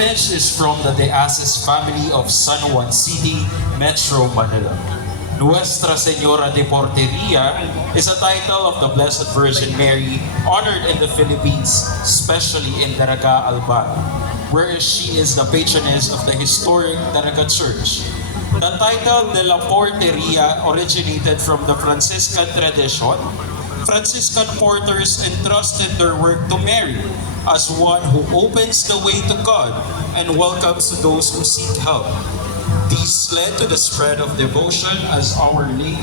image is from the De Aces family of San Juan City, Metro Manila. Nuestra Señora de Porteria is a title of the Blessed Virgin Mary honored in the Philippines, especially in Daraga, Alban, where she is the patroness of the historic Daraga Church. The title de la Porteria originated from the Franciscan tradition. Franciscan porters entrusted their work to Mary as one who opens the way to God and welcomes those who seek help. These led to the spread of devotion as Our Lady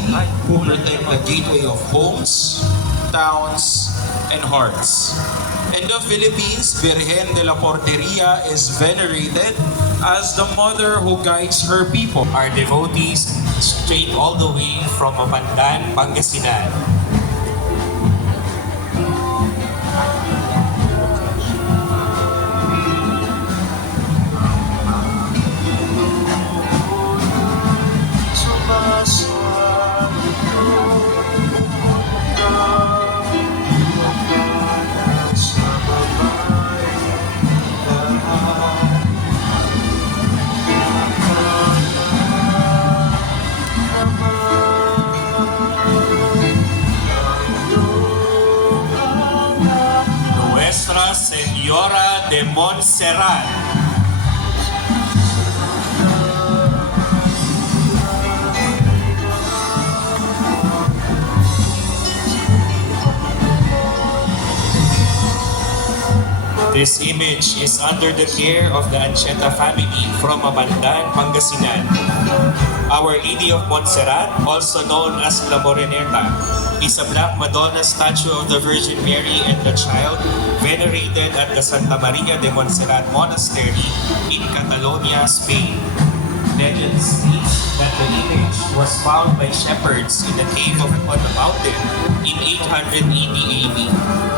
who protect the gateway of homes, towns, and hearts. In the Philippines, Virgen de la Porteria is venerated as the mother who guides her people. Our devotees straight all the way from Mapandan, Pangasinan. Nuestra Señora de Montserrat. This image is under the care of the Ancheta family from Mabandan, Pangasinan. Our Lady of Montserrat, also known as La Moreneta, is a Black Madonna statue of the Virgin Mary and the Child venerated at the Santa Maria de Montserrat Monastery in Catalonia, Spain. Legend states that the image was found by shepherds in a cave on the mountain in 880 AD.